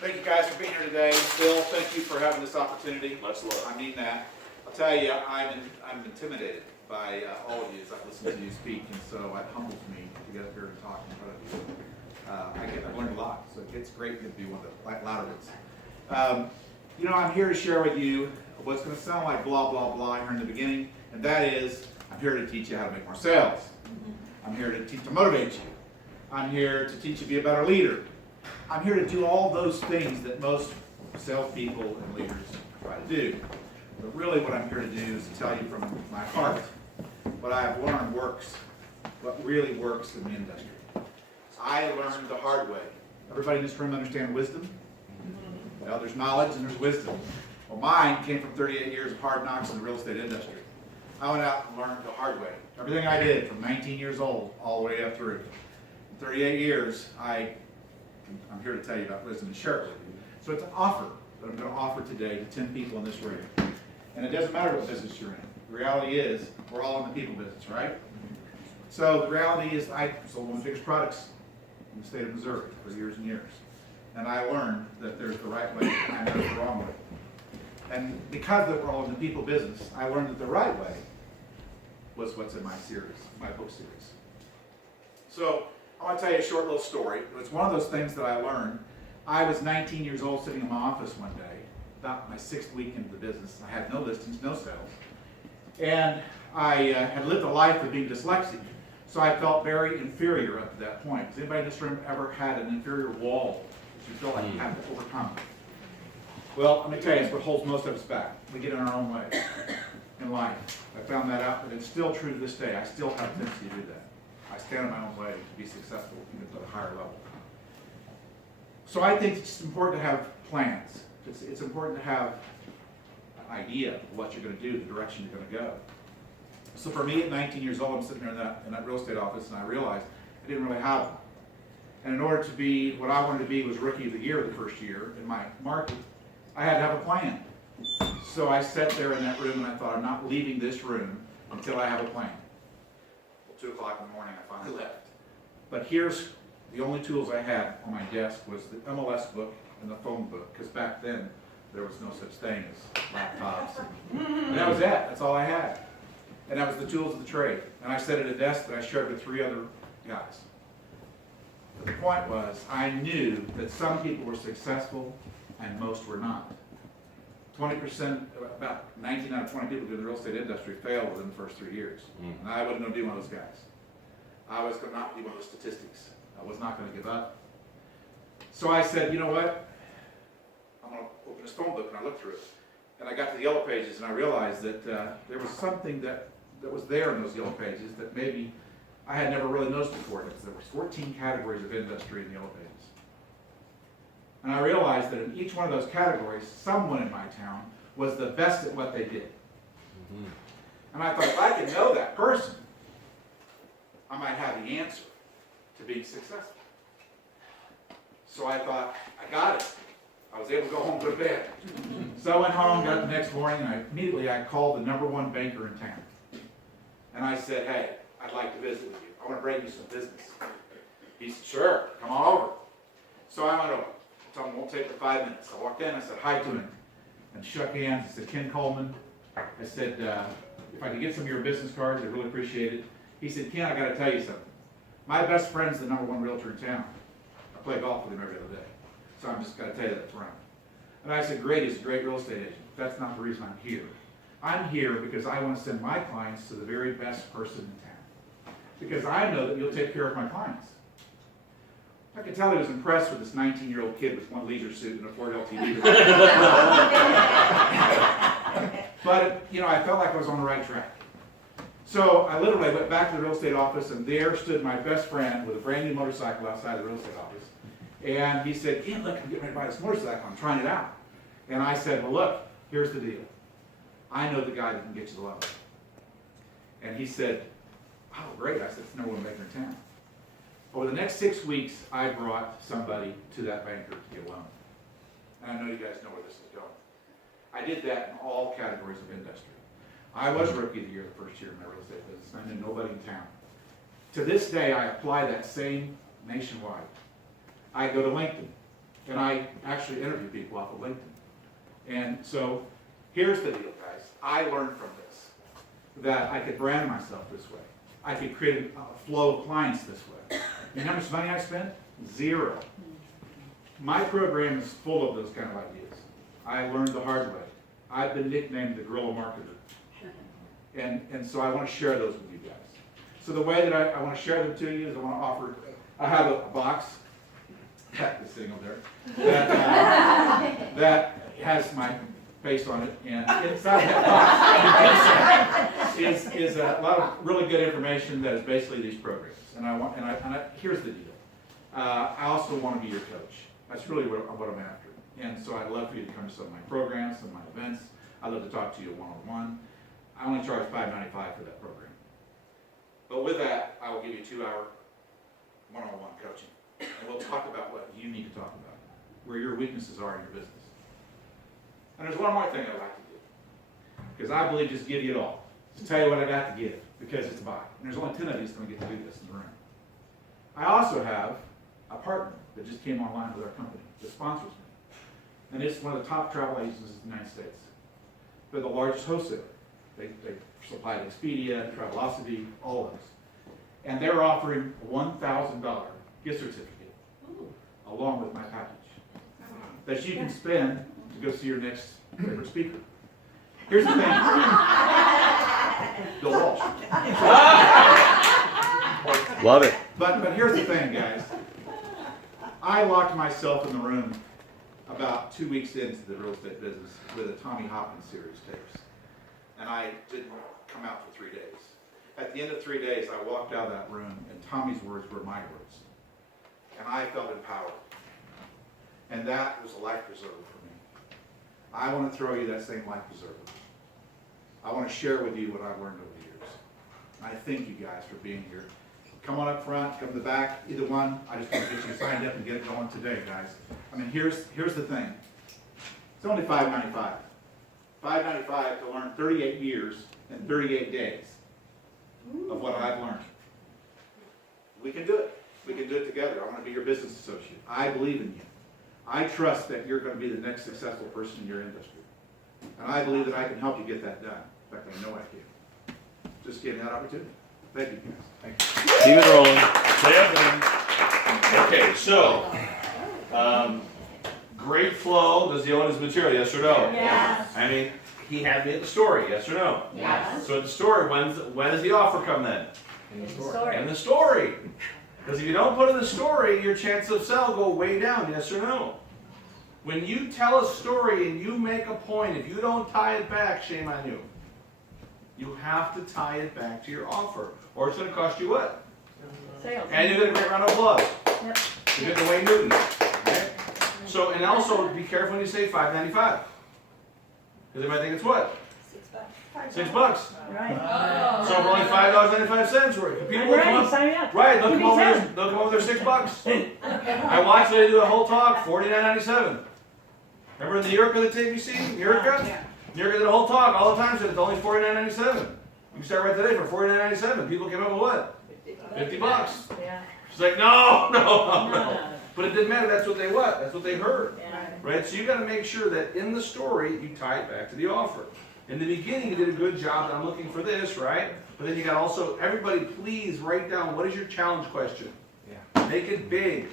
Thank you guys for being here today. Bill, thank you for having this opportunity. Much love. I mean that. I'll tell you, I'm intimidated by all of you as I've listened to you speak, and so it humbles me to get up here and talk in front of you. I've learned a lot, so it's great to be one of the louder ones. I'm here to share with you what's going to sound like blah, blah, blah here in the beginning, and that is, I'm here to teach you how to make more sales. I'm here to motivate you. I'm here to teach you to be a better leader. I'm here to do all those things that most salespeople and leaders try to do. But really what I'm here to do is to tell you from my heart what I have learned works, what really works in the industry. I learned the hard way. Everybody in this room understand wisdom? Well, there's knowledge and there's wisdom. Well, mine came from 38 years of hard knocks in the real estate industry. I went out and learned the hard way. Everything I did from 19 years old all the way up through. In 38 years, I'm here to tell you about wisdom and share it with you. So it's an offer that I'm going to offer today to 10 people in this room. And it doesn't matter what business you're in. The reality is, we're all in the people business, right? So the reality is, I sold one of the biggest products in the state of Missouri for years and years. And I learned that there's the right way and there's the wrong way. And because we're all in the people business, I learned that the right way was what's in my series, my book series. So I want to tell you a short little story. It's one of those things that I learned. I was 19 years old sitting in my office one day, about my 6th week into the business. I had no listings, no sales. And I had lived a life of being dyslexic. So I felt very inferior up to that point. Has anybody in this room ever had an inferior wall that you feel like you have to overcome? Well, let me tell you, it's what holds most of us back. We get in our own way in life. I found that out, but it's still true to this day. I still have a tendency to do that. I stand in my own way to be successful, even at a higher level. So I think it's important to have plans. It's important to have an idea of what you're going to do, the direction you're going to go. So for me, at 19 years old, I'm sitting there in that real estate office, and I realized I didn't really have one. And in order to be what I wanted to be was Rookie of the Year the first year in my market, I had to have a plan. So I sat there in that room, and I thought, I'm not leaving this room until I have a plan. 2 o'clock in the morning, I finally left. But here's the only tools I had on my desk was the MLS book and the phone book, because back then there was no such thing as laptops. And that was it. That's all I had. And that was the tools of the trade. And I sat at a desk that I shared with 3 other guys. But the point was, I knew that some people were successful and most were not. 20%, about 19 out of 20 people in the real estate industry failed within the first 3 years. And I wasn't going to be one of those guys. I was going to not be one of those statistics. I was not going to give up. So I said, you know what? I'm going to open this phone book, and I looked through it. And I got to the yellow pages, and I realized that there was something that was there in those yellow pages that maybe I had never really noticed before. There were 14 categories of industry in the yellow pages. And I realized that in each one of those categories, someone in my town was the best at what they did. And I thought, if I could know that person, I might have the answer to being successful. So I thought, I got it. I was able to go home and go to bed. So I went home, got up the next morning, and immediately I called the #1 banker in town. And I said, hey, I'd like to visit with you. I want to bring you some business. He said, sure, come on over. So I went over. I told him it won't take but 5 minutes. I walked in, I said hi to him, and shook hands. I said, Ken Coleman. I said, if I could get some of your business cards, I'd really appreciate it. He said, Ken, I got to tell you something. My best friend's the #1 realtor in town. I play golf with him every other day. So I'm just going to tell you that front. And I said, great, he's a great real estate agent. That's not the reason I'm here. I'm here because I want to send my clients to the very best person in town. Because I know that you'll take care of my clients. I could tell he was impressed with this 19-year-old kid with one leisure suit and a Ford LTD. But, I felt like I was on the right track. So I literally went back to the real estate office, and there stood my best friend with a brand new motorcycle outside the real estate office. And he said, Ken, look, I'm getting ready to buy this motorcycle. I'm trying it out. And I said, well, look, here's the deal. I know the guy that can get you the loan. And he said, oh, great. I said, it's #1 banker in town. Over the next 6 weeks, I brought somebody to that banker to get a loan. And I know you guys know where this is going. I did that in all categories of industry. I was Rookie of the Year the first year in my real estate business. I knew nobody in town. To this day, I apply that same nationwide. I go to LinkedIn, and I actually interview people off of LinkedIn. And so here's the deal, guys. I learned from this, that I could brand myself this way. I could create a flow of clients this way. And how much money I spend? Zero. My program is full of those kind of ideas. I learned the hard way. I've been nicknamed the guerrilla marketer. And so I want to share those with you guys. So the way that I want to share them to you is I have a box, that's sitting over there, that has my face on it, and inside that box is a lot of really good information that is basically these programs. Here's the deal. I also want to be your coach. That's really what I'm after. And so I'd love for you to come to some of my programs, some of my events. I'd love to talk to you one-on-one. I only charge $5.95 for that program. But with that, I will give you a 2-hour one-on-one coaching. And we'll talk about what you need to talk about, where your weaknesses are in your business. And there's one more thing I'd like to do, because I believe just give you it all. Just tell you what I got to give, because it's a buy. And there's only 10 of you that's going to get to do this in the room. I also have a partner that just came online with our company that sponsors me. And it's one of the top travel agencies in the United States. They're the largest wholesaler. They supply Expedia, Travelocity, all of those. And they're offering a $1,000 gift certificate along with my package that you can spend to go see your next favorite speaker. Here's the thing. Bill Walsh. Love it. But here's the thing, guys. I locked myself in the room about 2 weeks into the real estate business with a Tommy Hopkins series tapes. And I didn't come out for 3 days. At the end of 3 days, I walked out of that room, and Tommy's words were my words. And I felt empowered. And that was a life preserver for me. I want to throw you that same life preserver. I want to share with you what I've learned over the years. I thank you guys for being here. Come on up front, come to the back, either one. I just want to get you signed up and get it going today, guys. I mean, here's the thing. It's only $5.95. $5.95 to learn 38 years and 38 days of what I've learned. We can do it. We can do it together. I want to be your business associate. I believe in you. I trust that you're going to be the next successful person in your industry. And I believe that I can help you get that done. In fact, I know I can. Just give me that opportunity. Thank you, guys. Thank you. Keep it rolling. Okay, so, great flow. Does he own his material? Yes or no? Yes. I mean, he had me at the story. Yes or no? Yes. So at the story, when does the offer come then? In the story. In the story. Because if you don't put in the story, your chance of sell go way down. Yes or no? When you tell a story and you make a point, if you don't tie it back, shame on you. You have to tie it back to your offer, or it's going to cost you what? Sales. And you're going to get a round of applause. Yep. You get the Wayne Newton. Okay? So, and also be careful when you say $5.95, because they might think it's what? $6. Right. So for only $5.95, people will come up. Sign up. Right, they'll come over there $6. I watched they do a whole talk, $49.97. Remember in New York on the tape you see? New York? Yeah. New York did a whole talk all the time, said it's only $49.97. You can start right today for $49.97. People came up with what? $50. Yeah. She's like, no. But it didn't matter, that's what they what? That's what they heard. Yeah. Right? So you got to make sure that in the story, you tie it back to the offer. In the beginning, you did a good job, I'm looking for this, right? But then you got also, everybody please write down, what is your challenge question? Yeah. Make it big.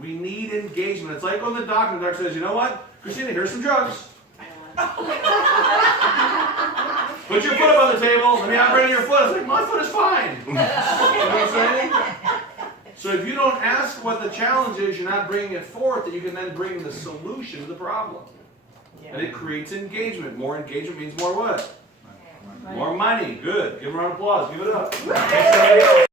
We need engagement. It's like when the doctor says, you know what? Christina, here's some drugs. Put your foot up on the table, let me operate on your foot. It's like, my foot is fine. You know what I'm saying? So if you don't ask what the challenge is, you're not bringing it forth, that you can then bring the solution to the problem. And it creates engagement. More engagement means more what? More money. Good. Give them a round of applause. Give it up.